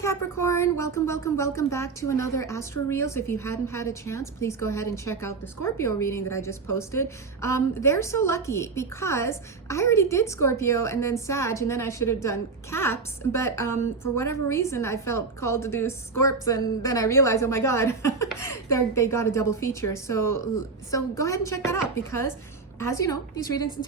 Capricorn, welcome back to another Astro Reels. If you hadn't had a chance, please go ahead and check out the Scorpio reading that I just posted. They're so lucky because I already did Scorpio and then Sag, and then I should have done Caps, but for whatever reason I felt called to do Scorps, and then I realized, oh my god, they got a double feature. So go ahead and check that out, because as you know, these readings are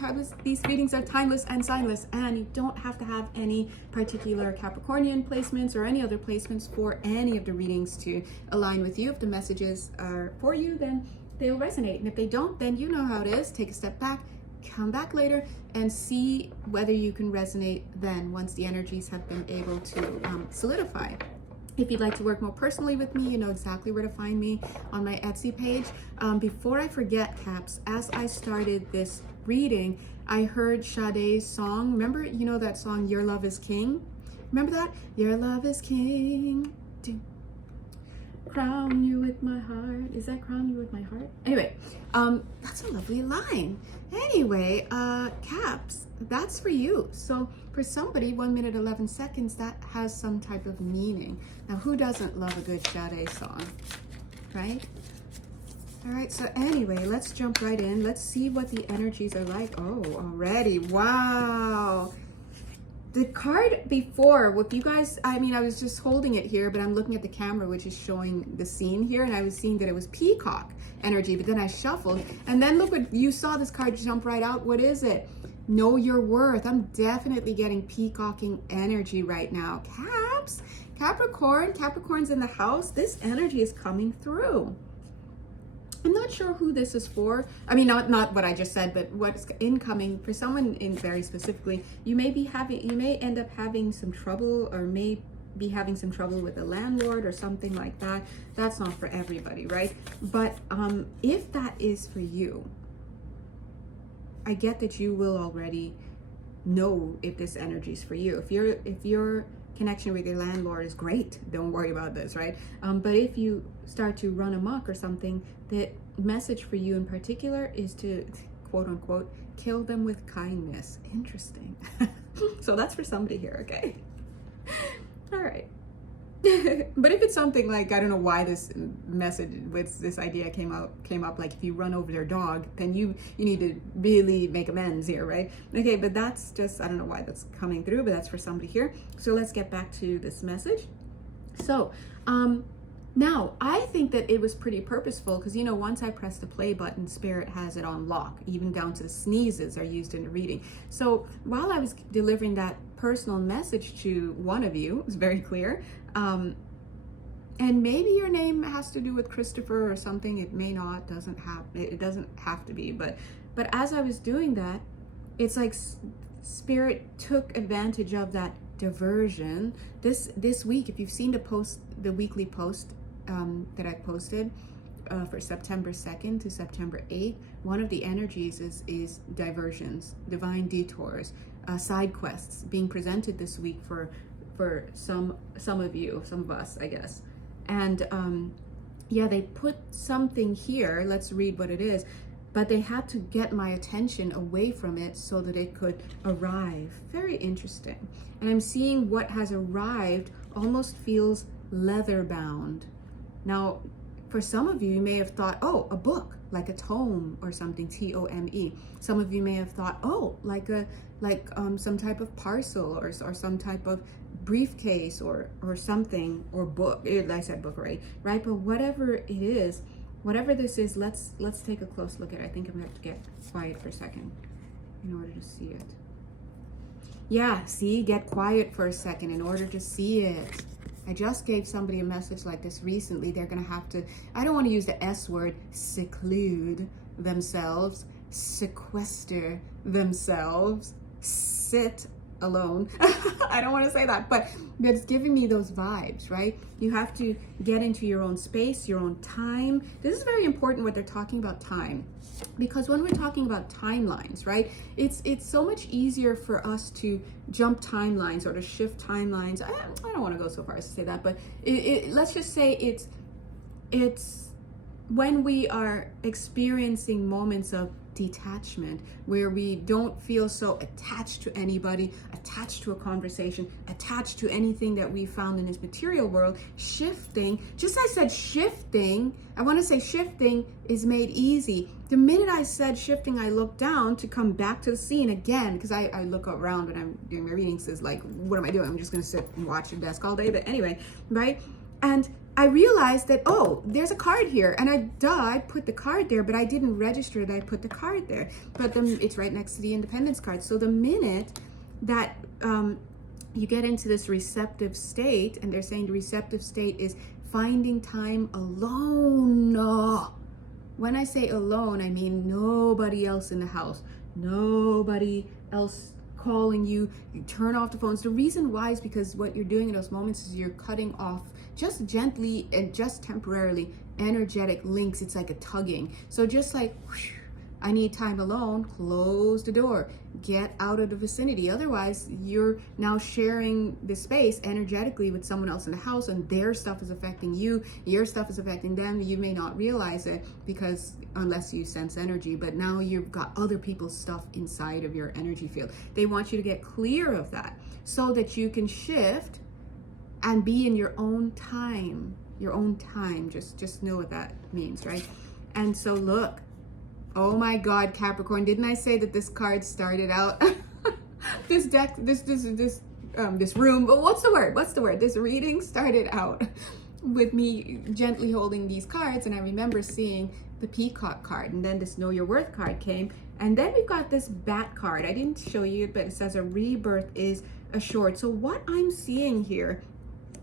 timeless and signless, and you don't have to have any particular Capricornian placements or any other placements for any of the readings to align with you. If the messages are for you, then they'll resonate, and if they don't, then you know how it is. Take a step back, come back later, and see whether you can resonate then, once the energies have been able to solidify. If you'd like to work more personally with me, you know exactly where to find me on my Etsy page. Before I forget, Caps, as I started this reading, I heard Sade's song. Remember, you know that song, Your Love is King? Remember that? Your love is king. Crown you with my heart. Is that crown you with my heart? Anyway, that's a lovely line. Anyway, Caps, that's for you. So for somebody, 1 minute, 11 seconds, that has some type of meaning. Now, who doesn't love a good Sade song, right? All right, so anyway, let's jump right in. Let's see what the energies are like. Oh, already, wow. The card before, with you guys, I mean, I was just holding it here, but I'm looking at the camera, which is showing the scene here, and I was seeing that it was peacock energy, but then I shuffled, and then look what you saw, this card jump right out. What is it? Know your worth. I'm definitely getting peacocking energy right now. Caps, Capricorn's in the house. This energy is coming through. I'm not sure who this is for. I mean, not what I just said, but what's incoming for someone in very specifically. You may end up having some trouble, or may be having some trouble with a landlord or something like that. That's not for everybody, right? But if that is for you, I get that you will already know if this energy is for you. If your connection with your landlord is great, don't worry about this, right? But if you start to run amok or something, the message for you in particular is to, quote unquote, kill them with kindness. Interesting. So that's for somebody here, okay? All right. But if it's something like, I don't know why this message with this idea came up, like if you run over their dog, then you need to really make amends here, right? Okay, but that's just, I don't know why that's coming through, but that's for somebody here. So let's get back to this message. So now I think that it was pretty purposeful, because you know, once I press the play button, Spirit has it on lock, even down to the sneezes are used in the reading. So while I was delivering that personal message to one of you, it was very clear, and maybe your name has to do with Christopher or something. It may not, it doesn't have to be, but as I was doing that, it's like Spirit took advantage of that diversion. This week, if you've seen the weekly post that I posted for September 2nd to September 8th, one of the energies is diversions, divine detours, side quests being presented this week for some of you, some of us, I guess. And yeah, they put something here. Let's read what it is. But they had to get my attention away from it so that it could arrive. Very interesting. And I'm seeing what has arrived almost feels leather bound. Now, for some of you, you may have thought, oh, a book, like a tome or something, T-O-M-E. Some of you may have thought, oh, like some type of parcel or some type of briefcase or something, or book. I said book, right? But whatever it is, whatever this is, let's take a close look at it. I think I'm gonna have to get quiet for a second in order to see it. Yeah, see, get quiet for a second in order to see it. I just gave somebody a message like this recently. They're gonna have to, I don't want to use the S word, seclude themselves, sequester themselves, sit alone. I don't want to say that, but it's giving me those vibes, right? You have to get into your own space, your own time. This is very important what they're talking about, time, because when we're talking about timelines, right, it's so much easier for us to jump timelines or to shift timelines. I don't want to go so far as to say that, but let's just say it's when we are experiencing moments of detachment, where we don't feel so attached to anybody, attached to a conversation, attached to anything that we found in this material world. Shifting, just as I said shifting, I want to say shifting is made easy. The minute I said shifting, I looked down to come back to the scene again, because I look around when I'm doing my readings, is like, what am I doing? I'm just going to sit and watch the desk all day. But anyway, right? And I realized that, oh, there's a card here, and I put the card there, but I didn't register that I put the card there. But then it's right next to the independence card. So the minute that you get into this receptive state, and they're saying the receptive state is finding time alone. When I say alone, I mean nobody else in the house, nobody else calling you. You turn off the phones. The reason why is because what you're doing in those moments is you're cutting off, just gently and just temporarily, energetic links. It's like a tugging. So just like, whoosh, I need time alone, close the door, get out of the vicinity. Otherwise, you're now sharing the space energetically with someone else in the house, and their stuff is affecting you, your stuff is affecting them. You may not realize it, because unless you sense energy, but now you've got other people's stuff inside of your energy field. They want you to get clear of that so that you can shift and be in your own time. Just know what that means, right? And so look, oh my God, Capricorn, didn't I say that this card started out this deck, this room, but what's the word? This reading started out with me gently holding these cards, and I remember seeing the peacock card, and then this know your worth card came, and then we've got this bat card. I didn't show you it, but it says a rebirth is assured. So what I'm seeing here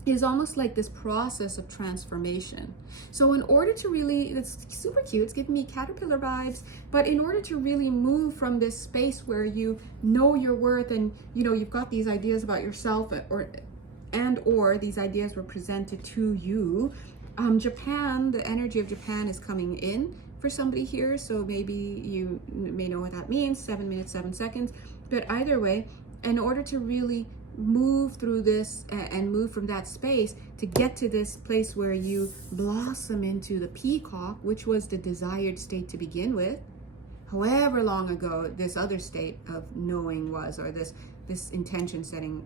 is almost like this process of transformation. So in order to really, it's super cute, it's giving me caterpillar vibes, but in order to really move from this space where you know your worth, and you know you've got these ideas about yourself, or these ideas were presented to you, Japan, the energy of Japan is coming in for somebody here. So maybe you may know what that means, 7 minutes, 7 seconds. But either way, in order to really move through this and move from that space to get to this place where you blossom into the peacock, which was the desired state to begin with, however long ago this other state of knowing was, or this intention setting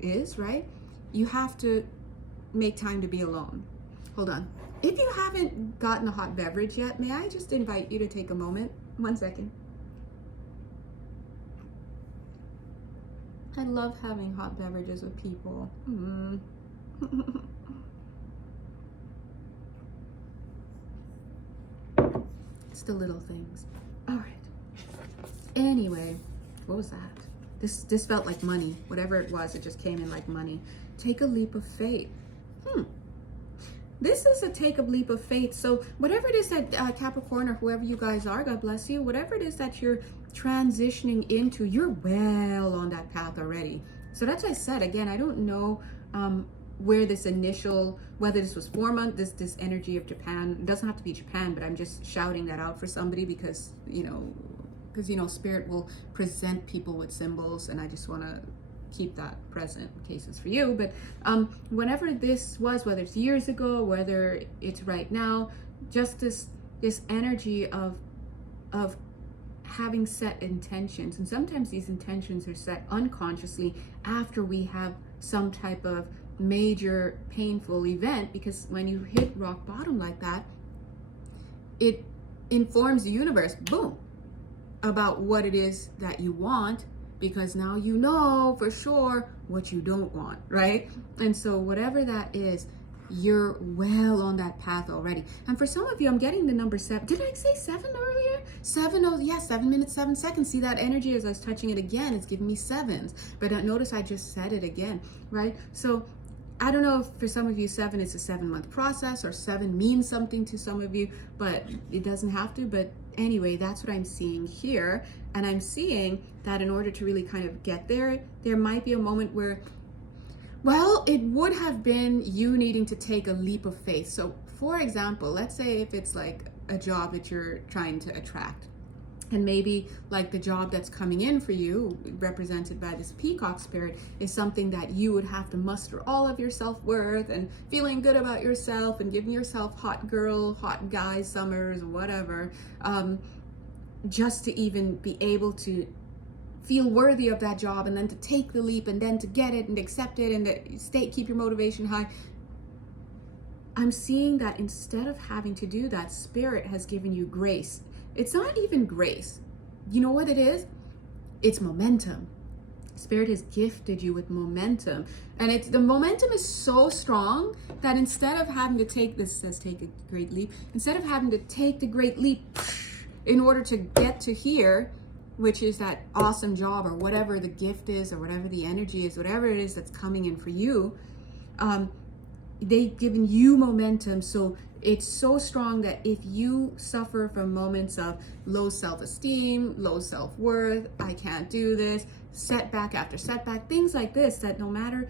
is, right? You have to make time to be alone. Hold on. If you haven't gotten a hot beverage yet, may I just invite you to take a moment? 1 second. I love having hot beverages with people. It's the little things. All right. Anyway, what was that? This felt like money. Whatever it was, it just came in like money. Take a leap of faith. This is a take a leap of faith. So whatever it is that Capricorn, or whoever you guys are, God bless you, whatever it is that you're transitioning into, you're well on that path already. So that's why I said, again, I don't know where this initial, whether this was 4 months, this energy of Japan, it doesn't have to be Japan, but I'm just shouting that out for somebody because, you know, Spirit will present people with symbols, and I just want to keep that present in case it's for you. But whenever this was, whether it's years ago, whether it's right now, just this energy of having set intentions. And sometimes these intentions are set unconsciously after we have some type of major painful event, because when you hit rock bottom like that, it informs the universe, boom, about what it is that you want, because now you know for sure what you don't want, right? And so whatever that is, you're well on that path already. And for some of you, I'm getting the number 7. Did I say 7 earlier? 7, oh yeah, 7 minutes, 7 seconds. See that energy as I was touching it again, it's giving me 7s. But notice I just said it again, right? So I don't know if for some of you 7 is a 7-month process, or 7 means something to some of you, but it doesn't have to. But anyway, that's what I'm seeing here. And I'm seeing that in order to really kind of get there, there might be a moment where, well, it would have been you needing to take a leap of faith. So for example, let's say if it's like a job that you're trying to attract, and maybe like the job that's coming in for you, represented by this peacock spirit, is something that you would have to muster all of your self-worth and feeling good about yourself and giving yourself hot girl, hot guy summers, whatever. just to even be able to feel worthy of that job, and then to take the leap, and then to get it and accept it, and to keep your motivation high. I'm seeing that instead of having to do that, Spirit has given you grace. It's not even grace. You know what it is? It's momentum. Spirit has gifted you with momentum. And the momentum is so strong that instead of having to take take a great leap, instead of having to take the great leap in order to get to here, which is that awesome job or whatever the gift is or whatever the energy is, whatever it is that's coming in for you, they've given you momentum. So it's so strong that if you suffer from moments of low self-esteem, low self-worth, I can't do this, setback after setback, things like this, that no matter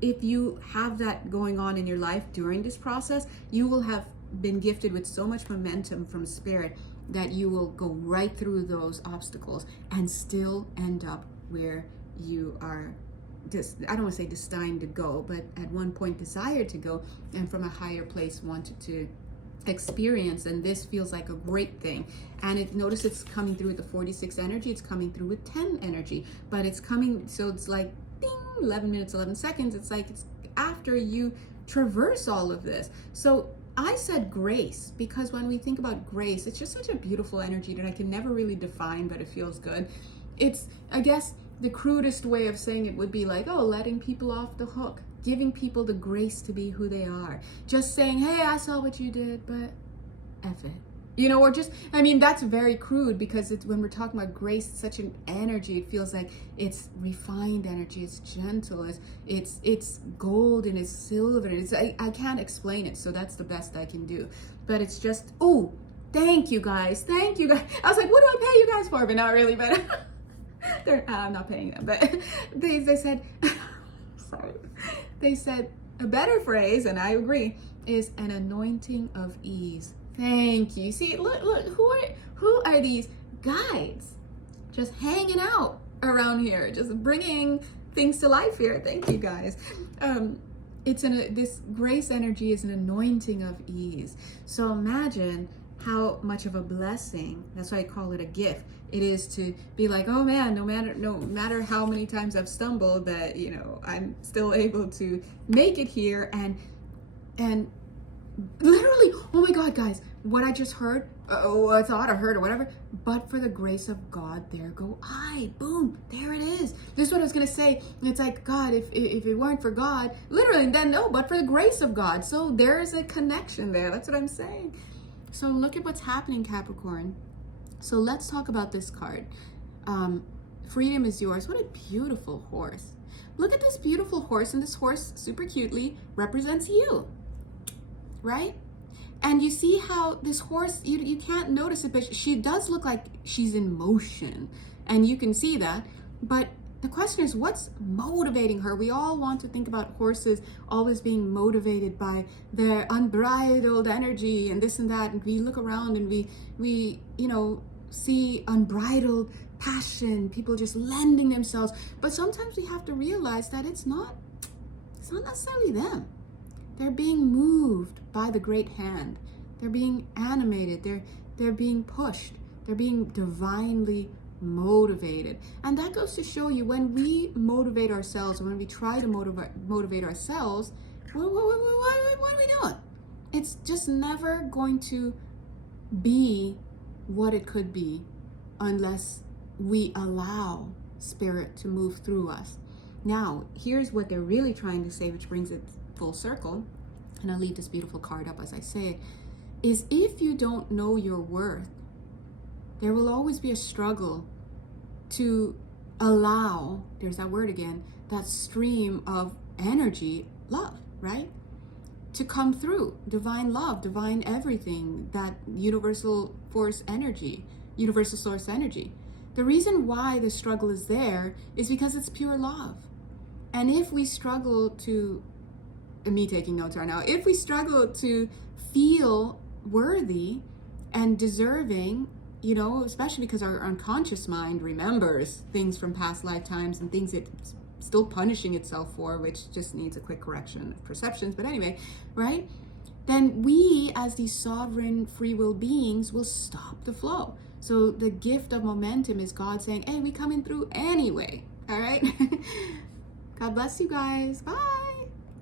if you have that going on in your life during this process, you will have been gifted with so much momentum from Spirit that you will go right through those obstacles and still end up where you are just, I don't want to say destined to go, but at one point desired to go, and from a higher place wanted to experience. And this feels like a great thing. And notice it's coming through with the 46 energy, it's coming through with 10 energy, but it's coming, so it's like ding, 11 minutes 11 seconds. It's like it's after you traverse all of this. So I said grace because when we think about grace, it's just such a beautiful energy that I can never really define, but it feels good. It's, I guess, the crudest way of saying it would be like, oh, letting people off the hook, giving people the grace to be who they are. Just saying, hey, I saw what you did, but F it. You know, or just, I mean, that's very crude because it's, when we're talking about grace, it's such an energy. It feels like it's refined energy. It's gentle. It's gold and it's silver. It's, I can't explain it. So that's the best I can do. But it's just, oh, thank you guys. Thank you guys. I was like, what do I pay you guys for? But not really, but I'm not paying them. But they said, sorry. They said a better phrase, and I agree, is an anointing of ease. Thank you. See, look, who are these guides just hanging out around here, just bringing things to life here? Thank you guys. This grace energy is an anointing of ease. So imagine how much of a blessing, that's why I call it a gift, it is to be like, oh man, no matter how many times I've stumbled, that, you know, I'm still able to make it here. And literally, oh my God, guys, what I just heard, I thought I heard or whatever, but for the grace of God, there go I. Boom, there it is. This is what I was gonna say. It's like, God, if it weren't for God, literally, then no, but for the grace of God. So there's a connection there. That's what I'm saying. So look at what's happening, Capricorn. So let's talk about this card. Freedom is yours. What a beautiful horse. Look at this beautiful horse, and this horse super cutely represents you, right? And you see how this horse, you can't notice it, but she does look like she's in motion, and you can see that. But the question is, what's motivating her? We all want to think about horses always being motivated by their unbridled energy and this and that. And we look around and we see unbridled passion, people just lending themselves. But sometimes we have to realize that it's not necessarily them. They're being moved by the great hand. They're being animated. They're being pushed. They're being divinely motivated. And that goes to show you, when we motivate ourselves, when we try to motivate ourselves, what are we doing? It's just never going to be what it could be unless we allow Spirit to move through us. Now, here's what they're really trying to say, which brings it full circle, and I'll leave this beautiful card up as I say it, is if you don't know your worth, there will always be a struggle to allow, there's that word again, that stream of energy, love, right? To come through, divine love, divine everything, that universal force energy, universal source energy. The reason why the struggle is there is because it's pure love. And if we struggle to, me taking notes right now, if we struggle to feel worthy and deserving, you know, especially because our unconscious mind remembers things from past lifetimes and things it's still punishing itself for, which just needs a quick correction of perceptions. But anyway, right? Then we, as these sovereign free will beings, will stop the flow. So the gift of momentum is God saying, hey, we coming through anyway. All right. God bless you guys. Bye.